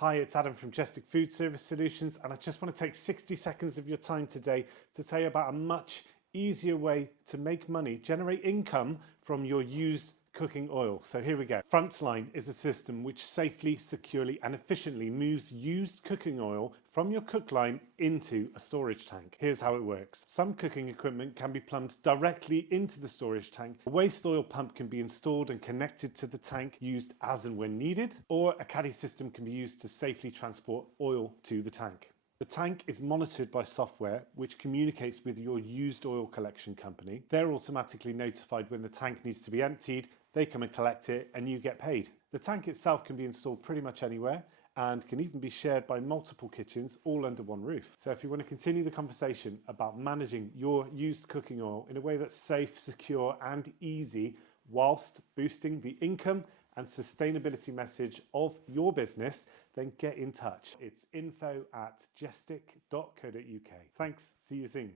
Hi, it's Adam from Jestic Food Service Solutions, and I just want to take 60 seconds of your time today to tell you about a much easier way to make money, generate income from your used cooking oil. So here we go. Frontline is a system which safely, securely and efficiently moves used cooking oil from your cook line into a storage tank. Here's how it works. Some cooking equipment can be plumbed directly into the storage tank. A waste oil pump can be installed and connected to the tank, used as and when needed, or a caddy system can be used to safely transport oil to the tank. The tank is monitored by software which communicates with your used oil collection company. They're automatically notified when the tank needs to be emptied, they come and collect it and you get paid. The tank itself can be installed pretty much anywhere and can even be shared by multiple kitchens all under one roof. So if you want to continue the conversation about managing your used cooking oil in a way that's safe, secure and easy whilst boosting the income and sustainability message of your business, then get in touch. It's info@jestic.co.uk. Thanks, see you soon.